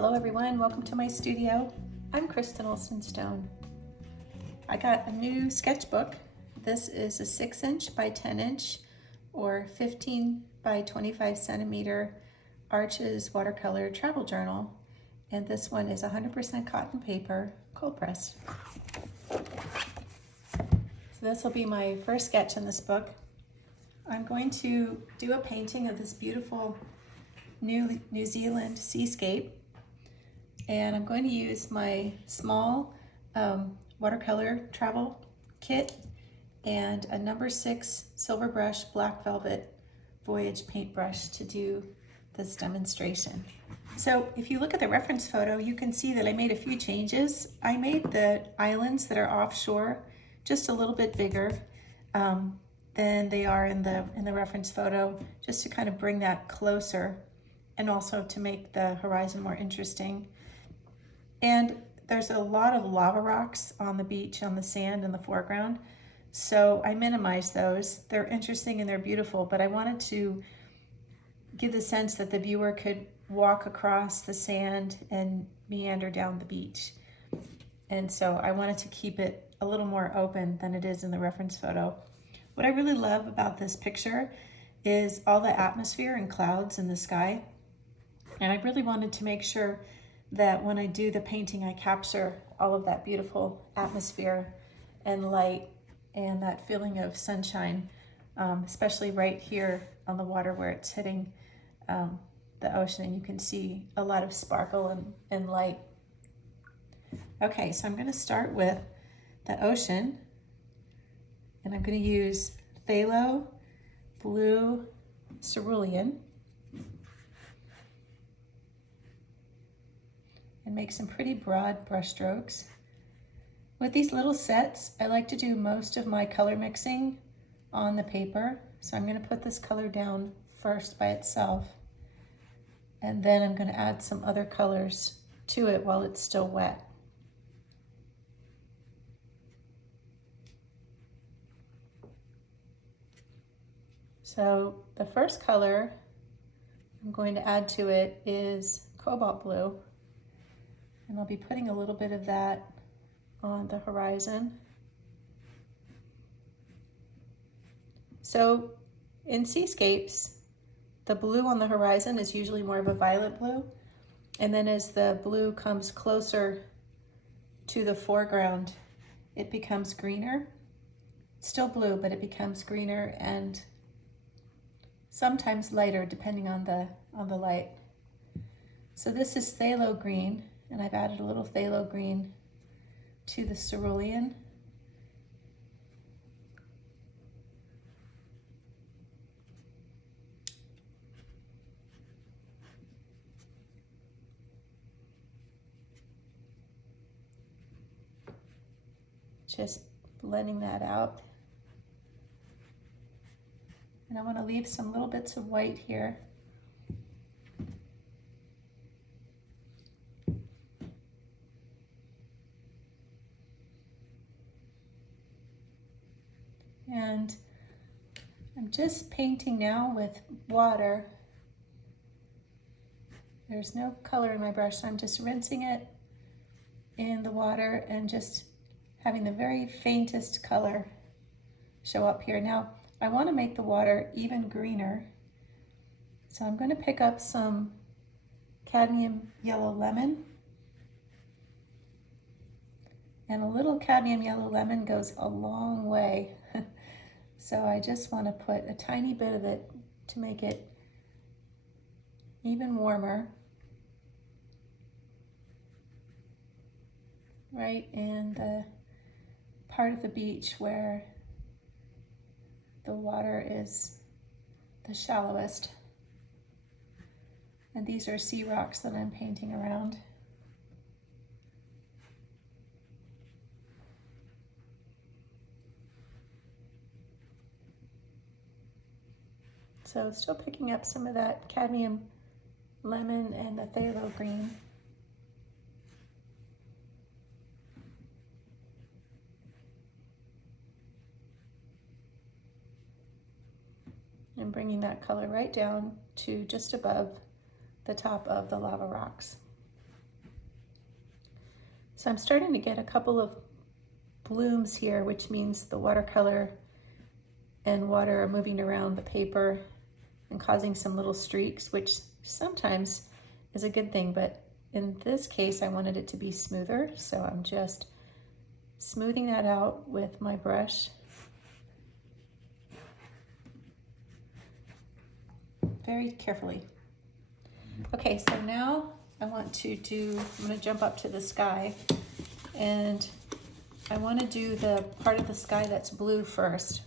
Hello everyone, welcome to my studio. I'm Kristen Olson Stone. I got a new sketchbook. This is a 6" by 10" or 15 by 25 centimeter Arches watercolor travel journal. And this one is 100% cotton paper, cold pressed. So this will be my first sketch in this book. I'm going to do a painting of this beautiful New Zealand seascape. And I'm going to use my small watercolor travel kit and a number 6 silver brush black velvet voyage paintbrush to do this demonstration. So if you look at the reference photo, you can see that I made a few changes. I made the islands that are offshore just a little bit bigger than they are in the reference photo, just to kind of bring that closer and also to make the horizon more interesting. And there's a lot of lava rocks on the beach, on the sand in the foreground. So I minimized those. They're interesting and they're beautiful, but I wanted to give the sense that the viewer could walk across the sand and meander down the beach. And so I wanted to keep it a little more open than it is in the reference photo. What I really love about this picture is all the atmosphere and clouds in the sky. And I really wanted to make sure that when I do the painting, I capture all of that beautiful atmosphere and light and that feeling of sunshine, especially right here on the water where it's hitting the ocean, and you can see a lot of sparkle and light. Okay, so I'm going to start with the ocean, and I'm going to use phthalo blue cerulean and make some pretty broad brush strokes. With these little sets, I like to do most of my color mixing on the paper. So I'm going to put this color down first by itself, and then I'm going to add some other colors to it while it's still wet. So the first color I'm going to add to it is cobalt blue. And I'll be putting a little bit of that on the horizon. So in seascapes, the blue on the horizon is usually more of a violet blue. And then as the blue comes closer to the foreground, it becomes greener. It's still blue, but it becomes greener and sometimes lighter depending on the light. So this is phthalo green. And I've added a little phthalo green to the cerulean. Just blending that out. And I want to leave some little bits of white here. And I'm just painting now with water. There's no color in my brush, so I'm just rinsing it in the water and just having the very faintest color show up here. Now, I want to make the water even greener, so I'm going to pick up some cadmium yellow lemon. And a little cadmium yellow lemon goes a long way. So I just want to put a tiny bit of it to make it even warmer. Right in the part of the beach where the water is the shallowest. And these are sea rocks that I'm painting around. So still picking up some of that cadmium lemon and the phthalo green. And bringing that color right down to just above the top of the lava rocks. So I'm starting to get a couple of blooms here, which means the watercolor and water are moving around the paper and causing some little streaks, which sometimes is a good thing, but in this case I wanted it to be smoother, so I'm just smoothing that out with my brush very carefully. Okay, so now I'm going to jump up to the sky, and I want to do the part of the sky that's blue first.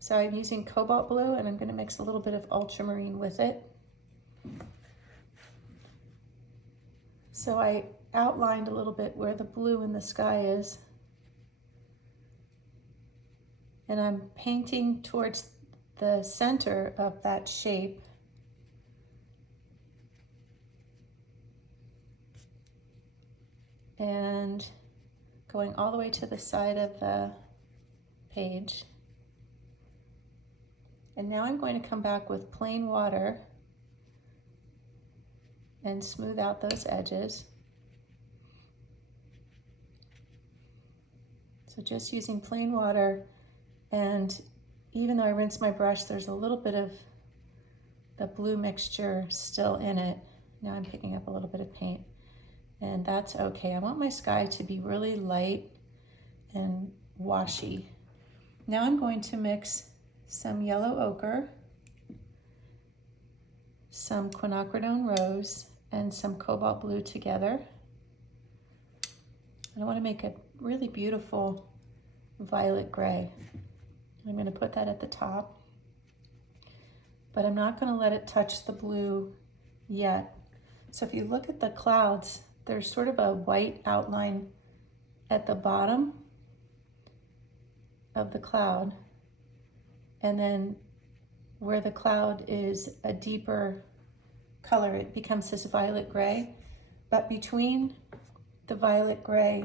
So I'm using cobalt blue, and I'm going to mix a little bit of ultramarine with it. So I outlined a little bit where the blue in the sky is, and I'm painting towards the center of that shape. And going all the way to the side of the page. And now I'm going to come back with plain water and smooth out those edges. So just using plain water, and even though I rinsed my brush, there's a little bit of the blue mixture still in it. Now I'm picking up a little bit of paint, and that's okay. I want my sky to be really light and washy. Now I'm going to mix some yellow ochre, some quinacridone rose, and some cobalt blue together. And I want to make a really beautiful violet gray. I'm going to put that at the top, but I'm not going to let it touch the blue yet. So if you look at the clouds, there's sort of a white outline at the bottom of the cloud, and then where the cloud is a deeper color, it becomes this violet gray. But between the violet gray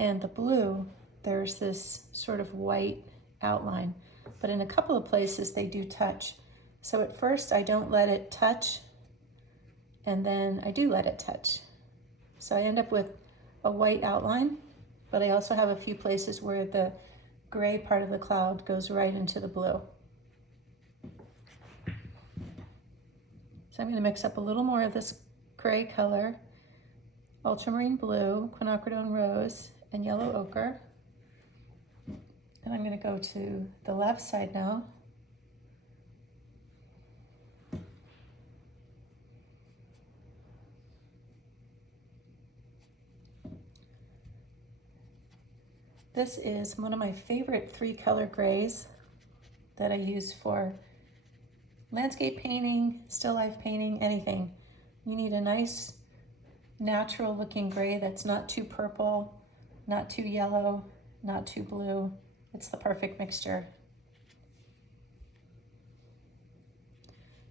and the blue, there's this sort of white outline. But in a couple of places they do touch. So at first I don't let it touch, and then I do let it touch. So I end up with a white outline, but I also have a few places where the gray part of the cloud goes right into the blue. So I'm going to mix up a little more of this gray color, ultramarine blue, quinacridone rose, and yellow ochre. And I'm going to go to the left side now. This is one of my favorite 3-color grays that I use for landscape painting, still life painting, anything. You need a nice natural looking gray that's not too purple, not too yellow, not too blue. It's the perfect mixture.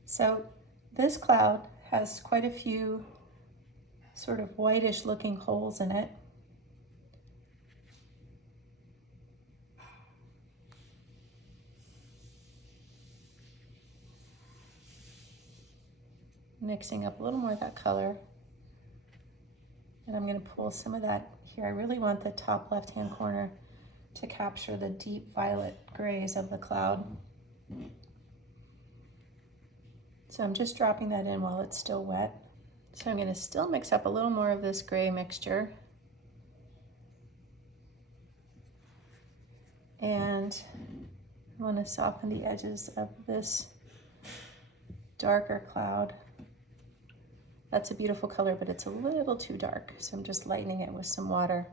So this cloud has quite a few sort of whitish looking holes in it. Mixing up a little more of that color, and I'm going to pull some of that here. I really want the top left hand corner to capture the deep violet grays of the cloud. So I'm just dropping that in while it's still wet. So I'm going to still mix up a little more of this gray mixture, and I want to soften the edges of this darker cloud. That's a beautiful color, but it's a little too dark, so I'm just lightening it with some water.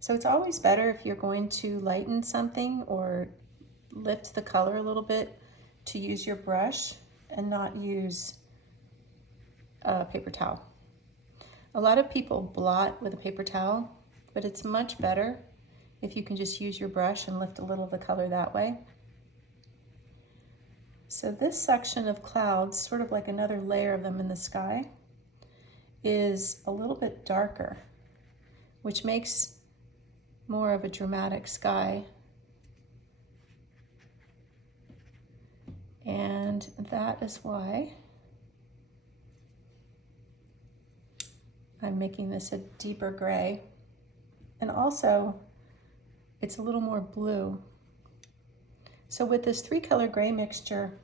So it's always better if you're going to lighten something or lift the color a little bit to use your brush and not use a paper towel. A lot of people blot with a paper towel, but it's much better if you can just use your brush and lift a little of the color that way. So this section of clouds, sort of like another layer of them in the sky, is a little bit darker, which makes more of a dramatic sky. And that is why I'm making this a deeper gray. And also, it's a little more blue. So with this 3-color gray mixture,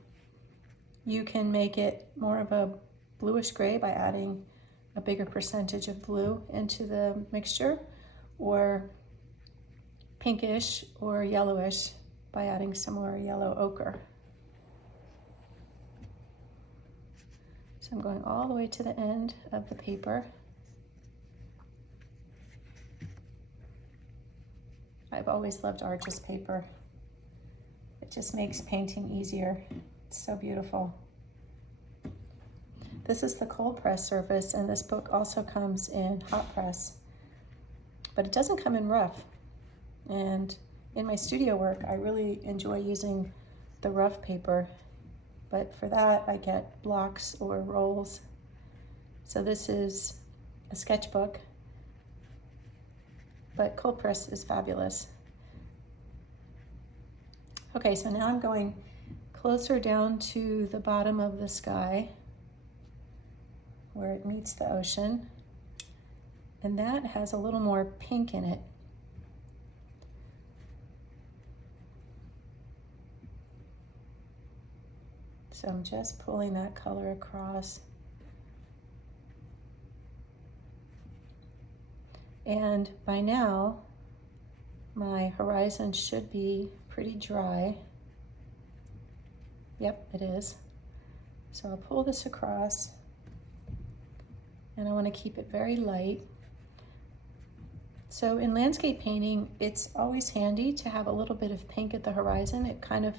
you can make it more of a bluish gray by adding a bigger percentage of blue into the mixture, or pinkish or yellowish by adding some more yellow ochre. So I'm going all the way to the end of the paper. I've always loved Arches paper. It just makes painting easier. It's so beautiful. This is the cold press surface, and this book also comes in hot press, but it doesn't come in rough. And in my studio work, I really enjoy using the rough paper, but for that I get blocks or rolls. So this is a sketchbook, but cold press is fabulous. Okay, so now I'm going closer down to the bottom of the sky where it meets the ocean, and that has a little more pink in it. So I'm just pulling that color across. And by now, my horizon should be pretty dry. Yep, it is. So I'll pull this across, and I want to keep it very light. So in landscape painting, it's always handy to have a little bit of pink at the horizon. It kind of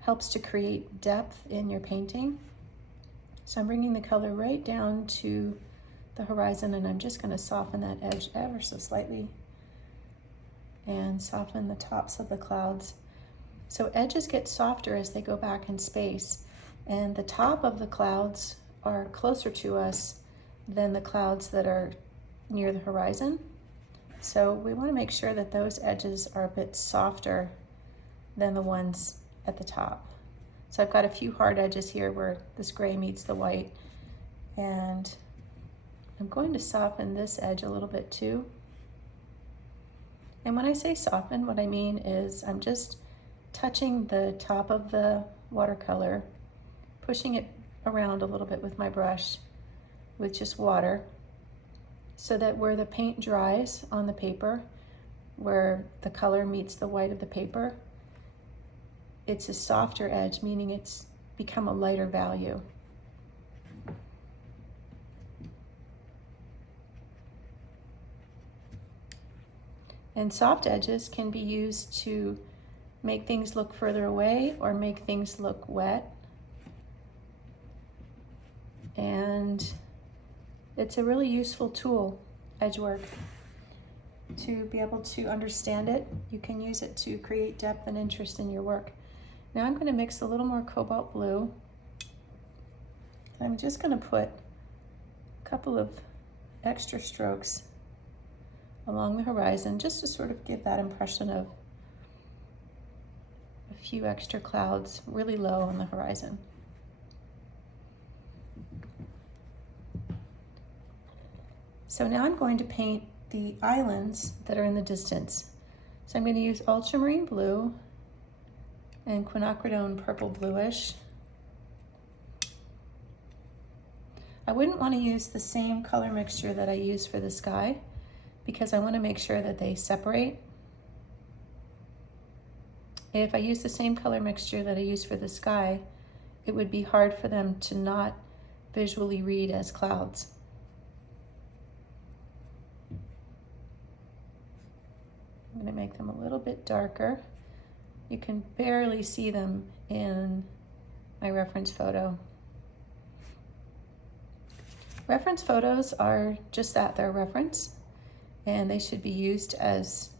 helps to create depth in your painting. So I'm bringing the color right down to the horizon, and I'm just going to soften that edge ever so slightly and soften the tops of the clouds. So edges get softer as they go back in space, and the top of the clouds are closer to us than the clouds that are near the horizon. So we want to make sure that those edges are a bit softer than the ones at the top. So I've got a few hard edges here where this gray meets the white, and I'm going to soften this edge a little bit too. And when I say soften, what I mean is I'm just touching the top of the watercolor, pushing it around a little bit with my brush with just water, so that where the paint dries on the paper, where the color meets the white of the paper, it's a softer edge, meaning it's become a lighter value. And soft edges can be used to make things look further away or make things look wet. And it's a really useful tool, edge work, to be able to understand it. You can use it to create depth and interest in your work. Now I'm going to mix a little more cobalt blue. I'm just going to put a couple of extra strokes along the horizon, just to sort of give that impression of a few extra clouds really low on the horizon. So now I'm going to paint the islands that are in the distance. So I'm going to use ultramarine blue and quinacridone purple bluish. I wouldn't want to use the same color mixture that I use for the sky, because I want to make sure that they separate. If I use the same color mixture that I use for the sky, it would be hard for them to not visually read as clouds. I'm going to make them a little bit darker. You can barely see them in my reference photo. Reference photos are just that, they're a reference, and they should be used as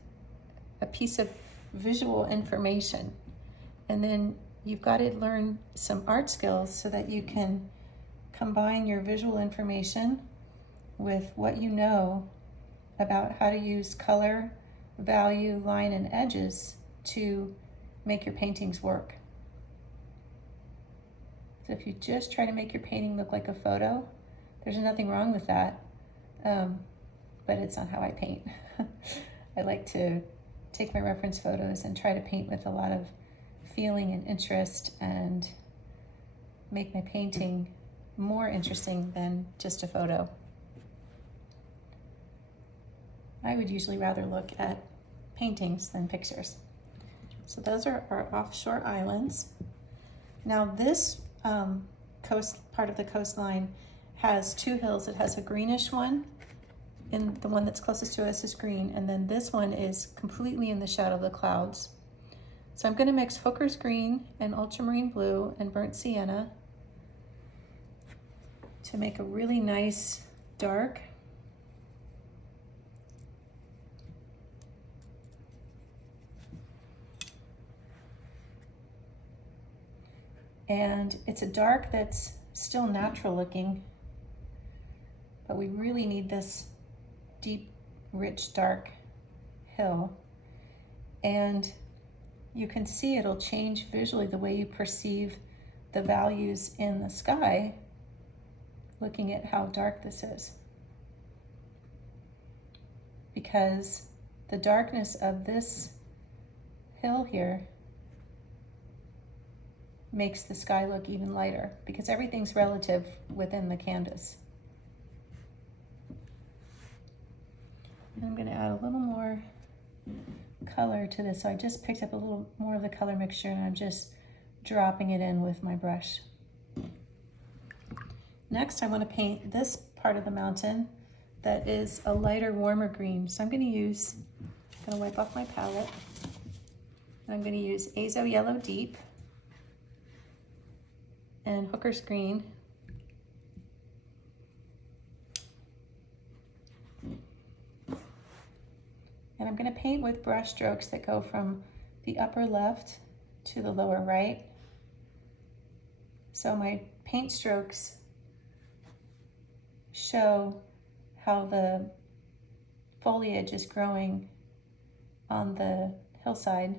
a piece of visual information. And then you've got to learn some art skills so that you can combine your visual information with what you know about how to use color, value, line, and edges to make your paintings work. So if you just try to make your painting look like a photo, There's nothing wrong with that, but it's not how I paint. I like to take my reference photos and try to paint with a lot of feeling and interest and make my painting more interesting than just a photo. I would usually rather look at paintings than pictures. So those are our offshore islands. Now this part of the coastline has two hills. It has a greenish one, and the one that's closest to us is green, and then this one is completely in the shadow of the clouds. So I'm going to mix Hooker's green and ultramarine blue and burnt sienna to make a really nice dark. And it's a dark that's still natural looking, but we really need this deep, rich, dark hill. And you can see it'll change visually the way you perceive the values in the sky, looking at how dark this is. Because the darkness of this hill here makes the sky look even lighter, because everything's relative within the canvas. And I'm going to add a little more color to this. So I just picked up a little more of the color mixture and I'm just dropping it in with my brush. Next, I want to paint this part of the mountain that is a lighter, warmer green. So I'm going to wipe off my palette. And I'm going to use Azo Yellow Deep and Hooker's Green. And I'm going to paint with brush strokes that go from the upper left to the lower right. So my paint strokes show how the foliage is growing on the hillside.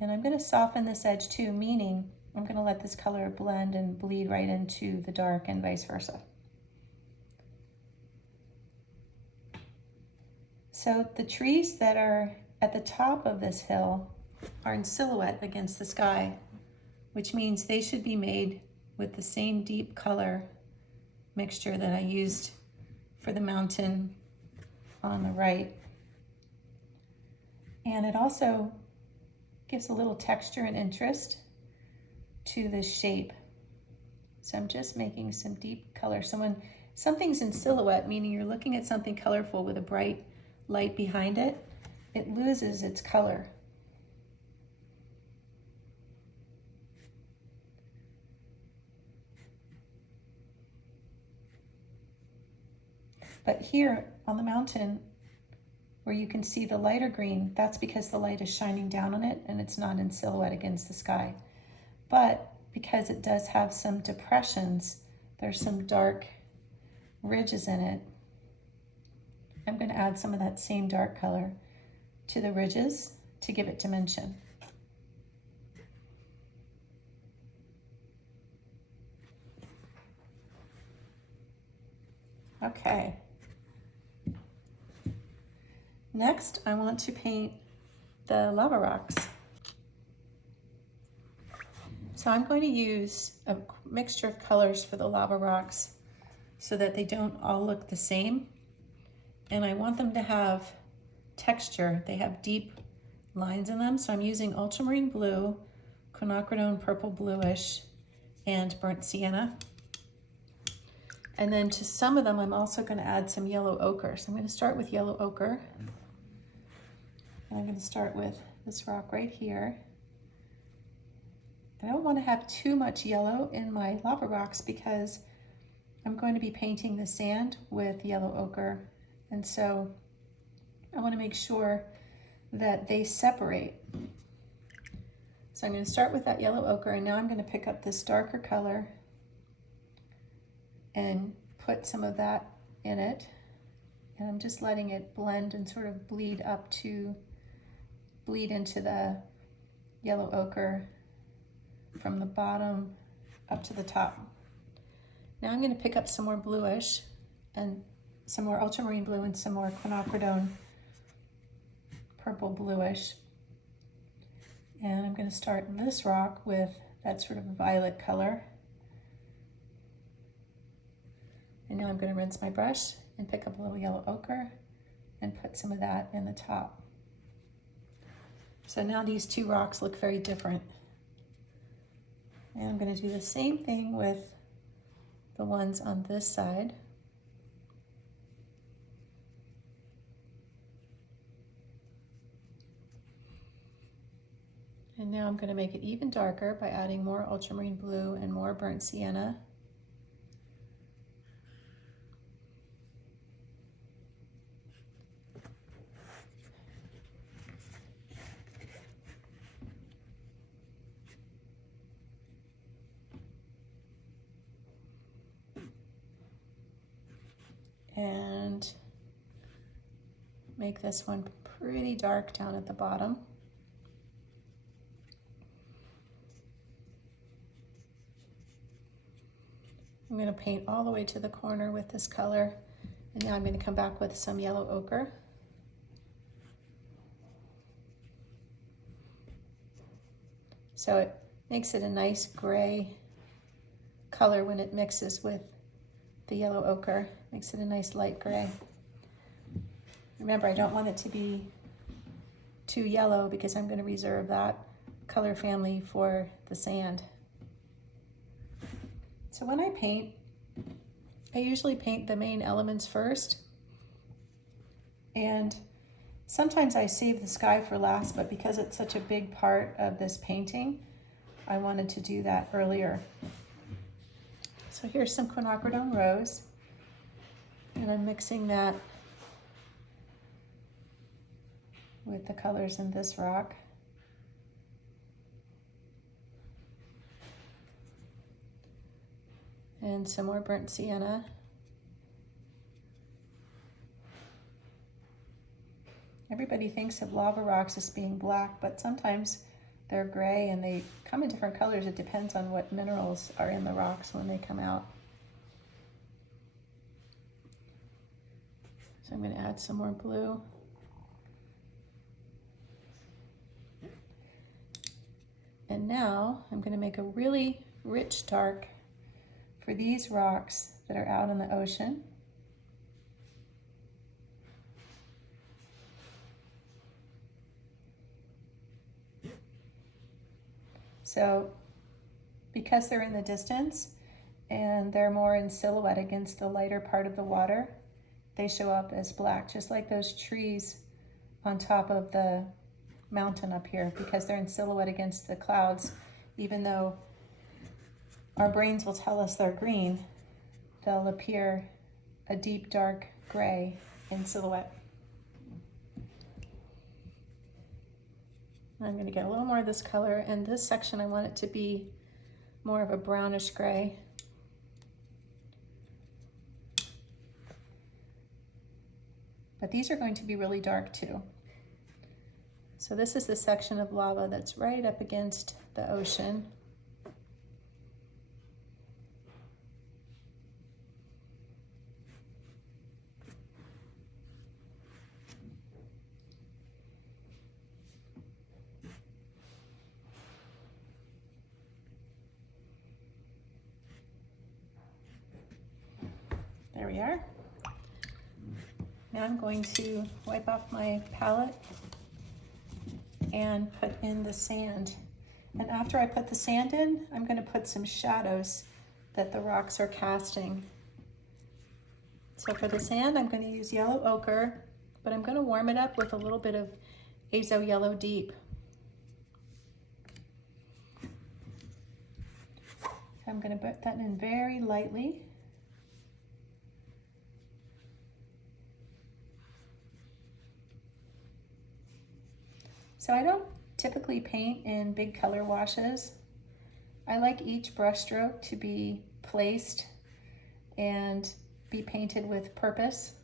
And I'm going to soften this edge too, meaning I'm going to let this color blend and bleed right into the dark and vice versa. So the trees that are at the top of this hill are in silhouette against the sky, which means they should be made with the same deep color mixture that I used for the mountain on the right. And it also gives a little texture and interest to this shape. So I'm just making some deep color. So when something's in silhouette, meaning you're looking at something colorful with a bright light behind it, it loses its color. But here on the mountain, where you can see the lighter green, that's because the light is shining down on it and it's not in silhouette against the sky. But because it does have some depressions, there's some dark ridges in it, I'm going to add some of that same dark color to the ridges to give it dimension. Okay. Next, I want to paint the lava rocks. So I'm going to use a mixture of colors for the lava rocks so that they don't all look the same. And I want them to have texture. They have deep lines in them. So I'm using ultramarine blue, quinacridone purple bluish, and burnt sienna. And then to some of them, I'm also going to add some yellow ochre. So I'm going to start with yellow ochre. And I'm going to start with this rock right here. I don't want to have too much yellow in my lava rocks because I'm going to be painting the sand with yellow ochre. And so I want to make sure that they separate. So I'm going to start with that yellow ochre, and now I'm going to pick up this darker color and put some of that in it. And I'm just letting it blend and sort of bleed into the yellow ochre from the bottom up to the top. Now I'm going to pick up some more bluish and some more ultramarine blue and some more quinacridone purple bluish. And I'm going to start this rock with that sort of violet color. And now I'm going to rinse my brush and pick up a little yellow ochre and put some of that in the top. So now these two rocks look very different. And I'm going to do the same thing with the ones on this side. And now I'm going to make it even darker by adding more ultramarine blue and more burnt sienna. And make this one pretty dark down at the bottom. I'm going to paint all the way to the corner with this color, and now I'm going to come back with some yellow ochre. So it makes it a nice gray color when it mixes with the yellow ochre, makes it a nice light gray. Remember, I don't want it to be too yellow because I'm going to reserve that color family for the sand. So when I paint, I usually paint the main elements first, and sometimes I save the sky for last, but because it's such a big part of this painting, I wanted to do that earlier. So here's some quinacridone rose, and I'm mixing that with the colors in this rock. And some more burnt sienna. Everybody thinks of lava rocks as being black, but sometimes they're gray and they come in different colors. It depends on what minerals are in the rocks when they come out. So I'm going to add some more blue. And now I'm going to make a really rich dark for these rocks that are out in the ocean. So because they're in the distance and they're more in silhouette against the lighter part of the water, they show up as black, just like those trees on top of the mountain up here, because they're in silhouette against the clouds. Even though our brains will tell us they're green, they'll appear a deep dark gray in silhouette. I'm going to get a little more of this color, and this section I want it to be more of a brownish gray. But these are going to be really dark too. So this is the section of lava that's right up against the ocean. There we are. Now I'm going to wipe off my palette and put in the sand. And after I put the sand in, I'm going to put some shadows that the rocks are casting. So for the sand, I'm going to use yellow ochre, but I'm going to warm it up with a little bit of Azo Yellow Deep. So I'm going to put that in very lightly. So I don't typically paint in big color washes. I like each brush stroke to be placed and be painted with purpose.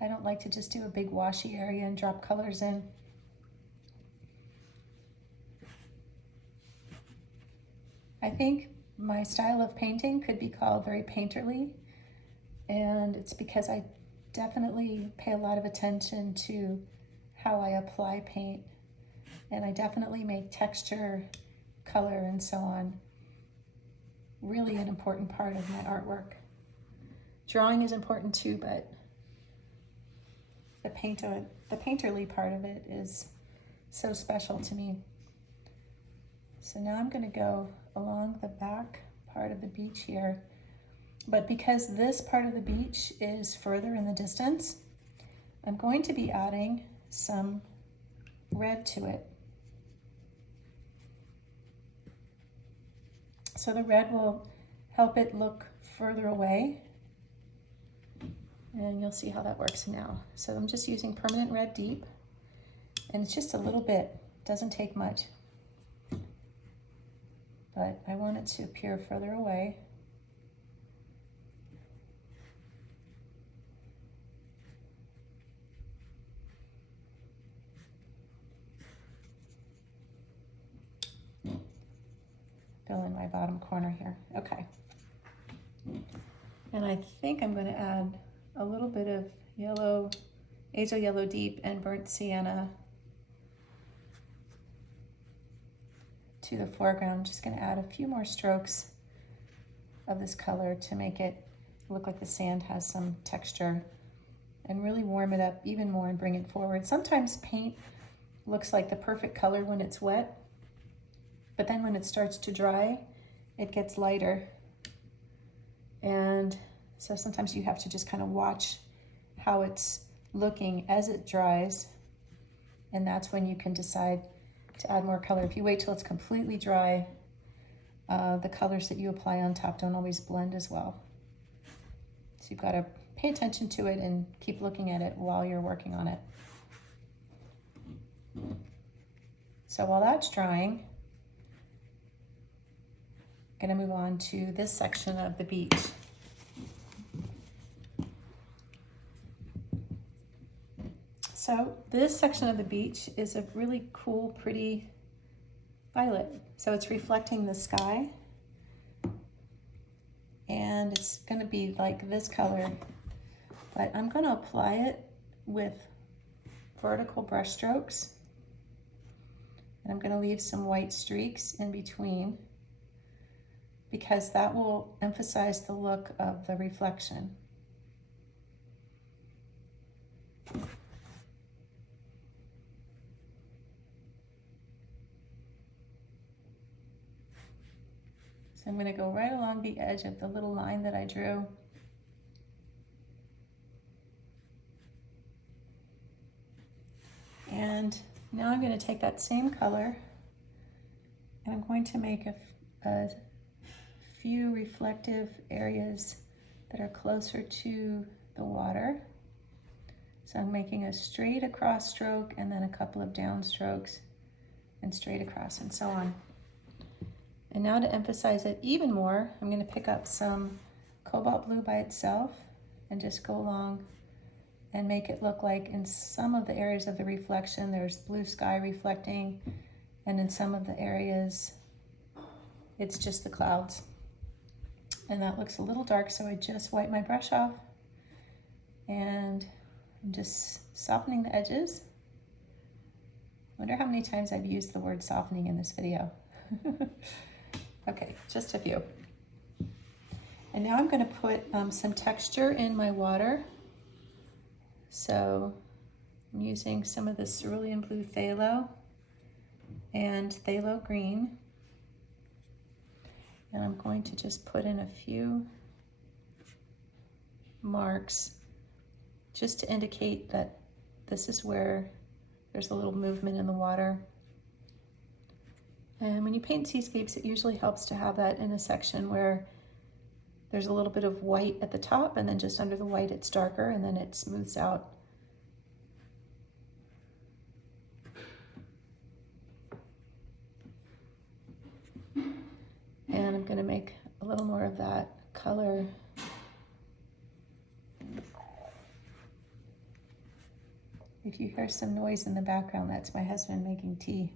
I don't like to just do a big washy area and drop colors in. I think my style of painting could be called very painterly, and it's because I definitely pay a lot of attention to how I apply paint, and I definitely make texture, color, and so on really an important part of my artwork. Drawing is important too, but the painterly part of it is so special to me. So now I'm going to go along the back part of the beach here, but because this part of the beach is further in the distance, I'm going to be adding some red to it. So the red will help it look further away, and you'll see how that works now. So I'm just using permanent red deep, and it's just a little bit, doesn't take much, but I want it to appear further away. Fill in my bottom corner here. Okay. And I think I'm going to add a little bit of yellow, azo yellow deep and burnt sienna to the foreground. I'm just going to add a few more strokes of this color to make it look like the sand has some texture and really warm it up even more and bring it forward. Sometimes paint looks like the perfect color when it's wet, but then when it starts to dry, it gets lighter. And so sometimes you have to just kind of watch how it's looking as it dries, and that's when you can decide to add more color. If you wait till it's completely dry, the colors that you apply on top don't always blend as well. So you've got to pay attention to it and keep looking at it while you're working on it. So while that's drying, I'm going to move on to this section of the beach. So this section of the beach is a really cool, pretty violet. So it's reflecting the sky, and it's going to be like this color, but I'm going to apply it with vertical brush strokes, and I'm going to leave some white streaks in between, because that will emphasize the look of the reflection. So I'm going to go right along the edge of the little line that I drew. And now I'm going to take that same color, and I'm going to make a few reflective areas that are closer to the water. So I'm making a straight across stroke and then a couple of down strokes and straight across and so on. And now to emphasize it even more, I'm going to pick up some cobalt blue by itself and just go along and make it look like in some of the areas of the reflection there's blue sky reflecting, and in some of the areas it's just the clouds. And that looks a little dark, so I just wipe my brush off and I'm just softening the edges. Wonder how many times I've used the word softening in this video. Okay, just a few. And now I'm going to put some texture in my water. So I'm using some of the cerulean blue phthalo and phthalo green. And I'm going to just put in a few marks just to indicate that this is where there's a little movement in the water. And when you paint seascapes, it usually helps to have that in a section where there's a little bit of white at the top, and then just under the white it's darker, and then it smooths out. And I'm going to make a little more of that color. If you hear some noise in the background, that's my husband making tea.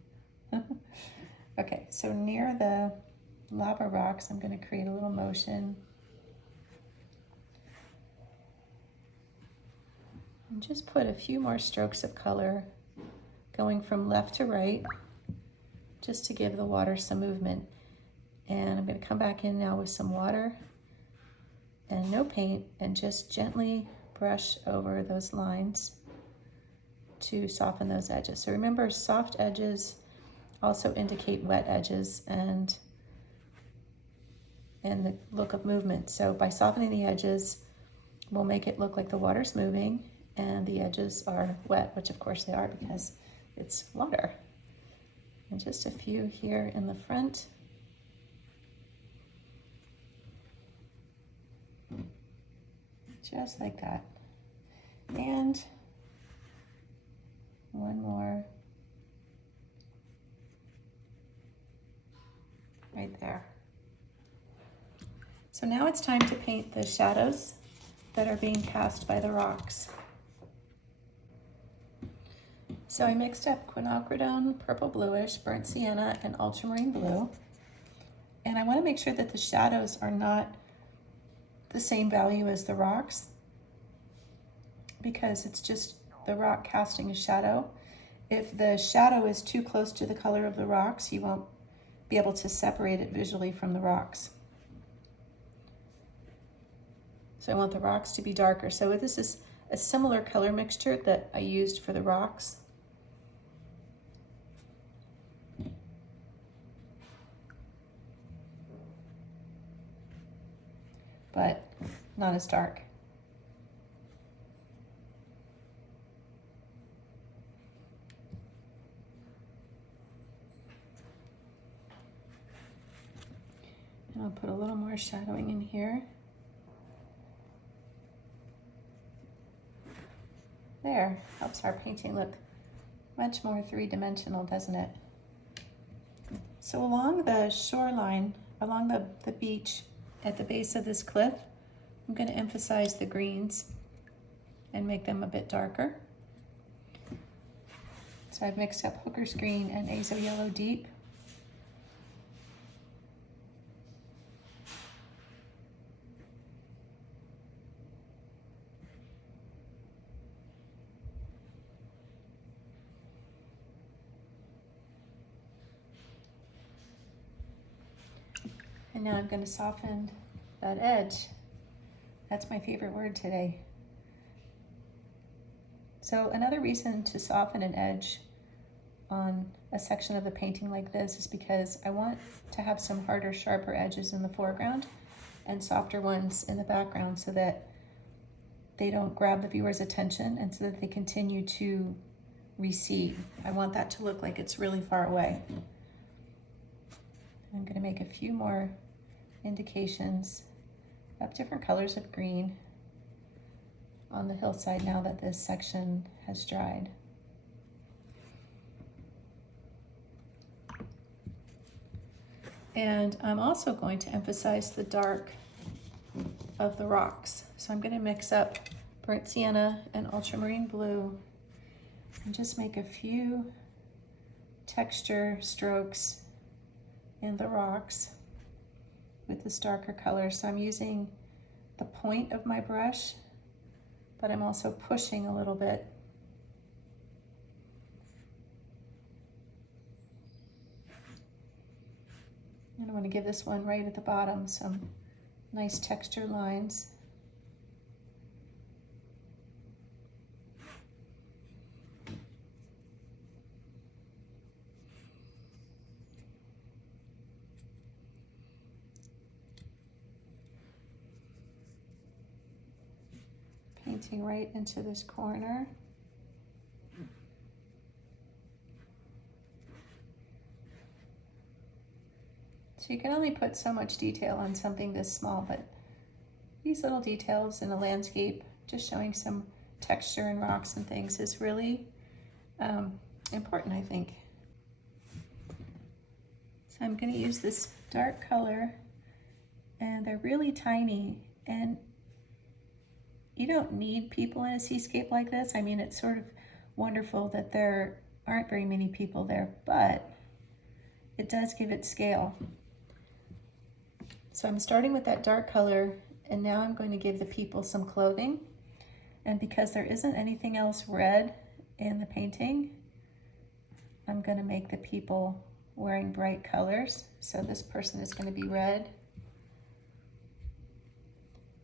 Okay, so near the lava rocks, I'm going to create a little motion. And just put a few more strokes of color going from left to right, just to give the water some movement. And I'm going to come back in now with some water and no paint, and just gently brush over those lines to soften those edges. So remember, soft edges also indicate wet edges and the look of movement. So by softening the edges, we'll make it look like the water's moving and the edges are wet, which of course they are because it's water. And just a few here in the front. Just like that. And one more right there. So now it's time to paint the shadows that are being cast by the rocks. So I mixed up quinacridone, purple bluish, burnt sienna, and ultramarine blue. And I want to make sure that the shadows are not the same value as the rocks, because it's just the rock casting a shadow. If the shadow is too close to the color of the rocks, you won't be able to separate it visually from the rocks. So I want the rocks to be darker. So this is a similar color mixture that I used for the rocks. But not as dark. And I'll put a little more shadowing in here. There, helps our painting look much more three-dimensional, doesn't it? So along the shoreline, along the beach, at the base of this cliff, I'm going to emphasize the greens and make them a bit darker. So I've mixed up Hooker's Green and Azo Yellow Deep. And now I'm going to soften that edge. That's my favorite word today. So another reason to soften an edge on a section of the painting like this is because I want to have some harder, sharper edges in the foreground and softer ones in the background so that they don't grab the viewer's attention and so that they continue to recede. I want that to look like it's really far away. I'm going to make a few more indications of different colors of green on the hillside now that this section has dried. And I'm also going to emphasize the dark of the rocks. So I'm going to mix up burnt sienna and ultramarine blue and just make a few texture strokes in the rocks with this darker color. So I'm using the point of my brush, but I'm also pushing a little bit. And I want to give this one right at the bottom some nice texture lines. Painting right into this corner. So you can only put so much detail on something this small, but these little details in a landscape, just showing some texture and rocks and things, is really important, I think. So I'm going to use this dark color, and they're really tiny, and you don't need people in a seascape like this. I mean, it's sort of wonderful that there aren't very many people there, but it does give it scale. So I'm starting with that dark color, and now I'm going to give the people some clothing. And because there isn't anything else red in the painting, I'm going to make the people wearing bright colors. So this person is going to be red.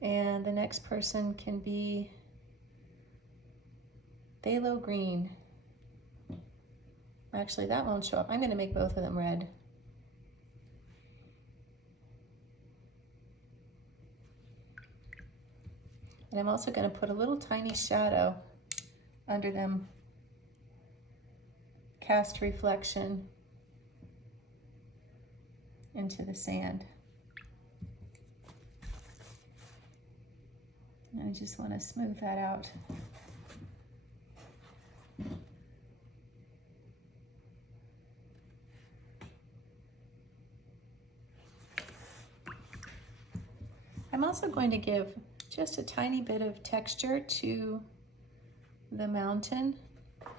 And the next person can be phthalo green. Actually, that won't show up. I'm going to make both of them red. And I'm also going to put a little tiny shadow under them, cast reflection into the sand. And I just want to smooth that out. I'm also going to give just a tiny bit of texture to the mountain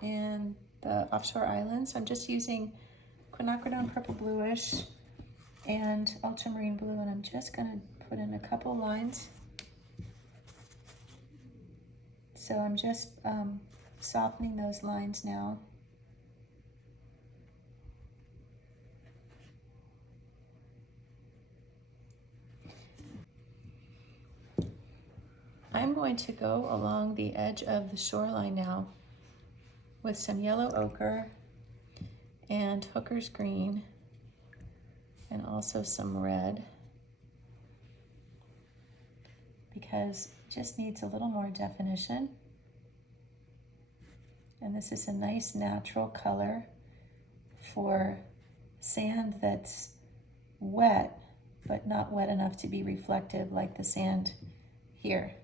and the offshore islands. I'm just using quinacridone purple bluish and ultramarine blue, and I'm just going to put in a couple lines. So I'm just softening those lines now. I'm going to go along the edge of the shoreline now with some yellow ochre and hooker's green and also some red, because it just needs a little more definition. And this is a nice natural color for sand that's wet, but not wet enough to be reflective like the sand here.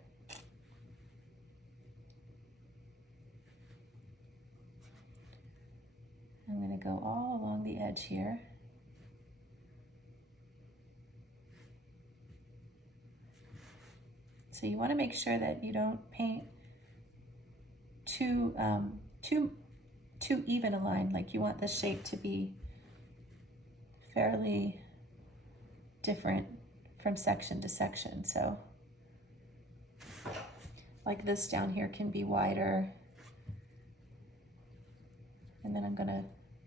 I'm going to go all along the edge here. So you want to make sure that you don't paint too even a line. Like, you want the shape to be fairly different from section to section. So like this down here can be wider. And then I'm going to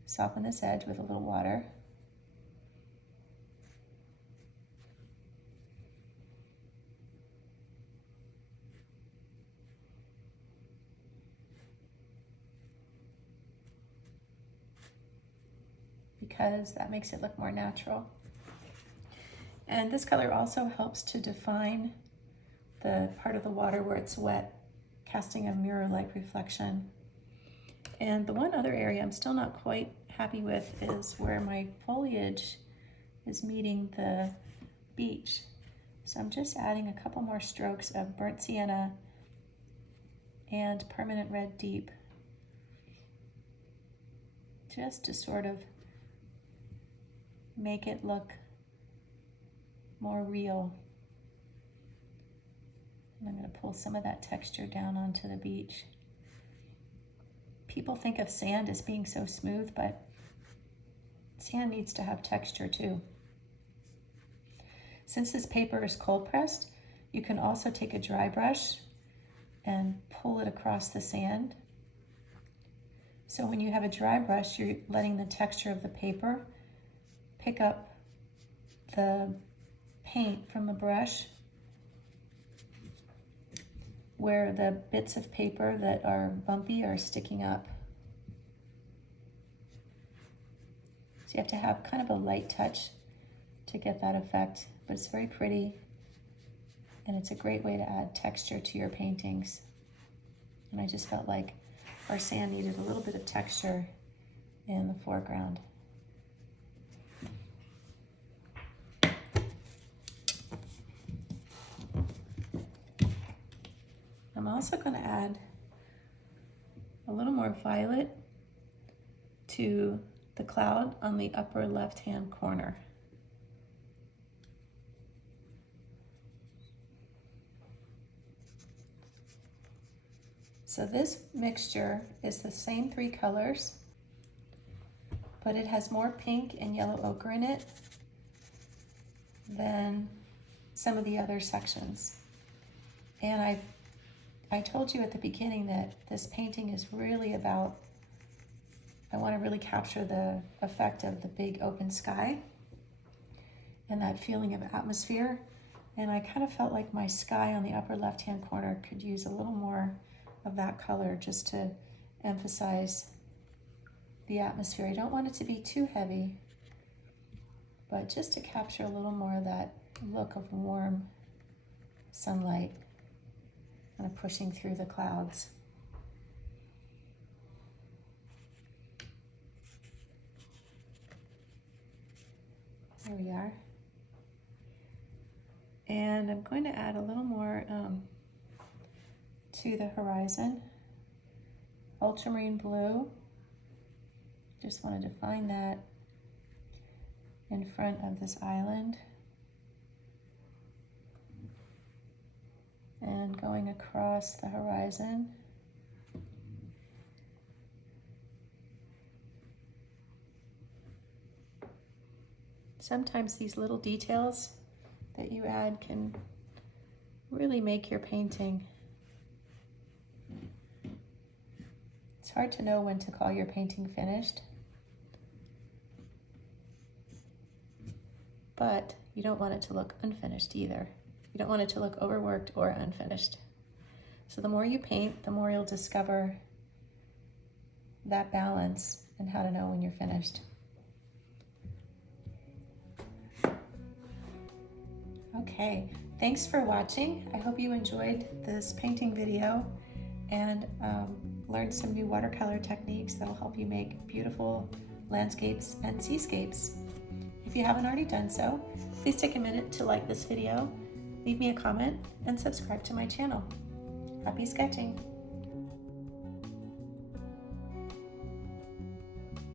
soften this edge with a little water. Because that makes it look more natural. And this color also helps to define the part of the water where it's wet, casting a mirror-like reflection. And the one other area I'm still not quite happy with is where my foliage is meeting the beach. So I'm just adding a couple more strokes of burnt sienna and permanent red deep, just to sort of make it look more real. And I'm going to pull some of that texture down onto the beach. People think of sand as being so smooth, but sand needs to have texture too. Since this paper is cold pressed, you can also take a dry brush and pull it across the sand. So when you have a dry brush, you're letting the texture of the paper pick up the paint from the brush, where the bits of paper that are bumpy are sticking up. So you have to have kind of a light touch to get that effect, but it's very pretty, and it's a great way to add texture to your paintings. And I just felt like our sand needed a little bit of texture in the foreground. I'm also going to add a little more violet to the cloud on the upper left-hand corner. So this mixture is the same three colors, but it has more pink and yellow ochre in it. than some of the other sections. And I told you at the beginning that this painting is really about, I want to really capture the effect of the big open sky and that feeling of atmosphere. And I kind of felt like my sky on the upper left-hand corner could use a little more of that color just to emphasize the atmosphere. I don't want it to be too heavy, but just to capture a little more of that look of warm sunlight kind of pushing through the clouds. There we are. And I'm going to add a little more to the horizon. Ultramarine blue. Just want to define that in front of this island. And going across the horizon. Sometimes these little details that you add can really make your painting. It's hard to know when to call your painting finished, but you don't want it to look unfinished either. You don't want it to look overworked or unfinished. So the more you paint, the more you'll discover that balance and how to know when you're finished. Okay, thanks for watching. I hope you enjoyed this painting video and learned some new watercolor techniques that'll help you make beautiful landscapes and seascapes. If you haven't already done so, please take a minute to like this video, leave me a comment, and subscribe to my channel. Happy sketching!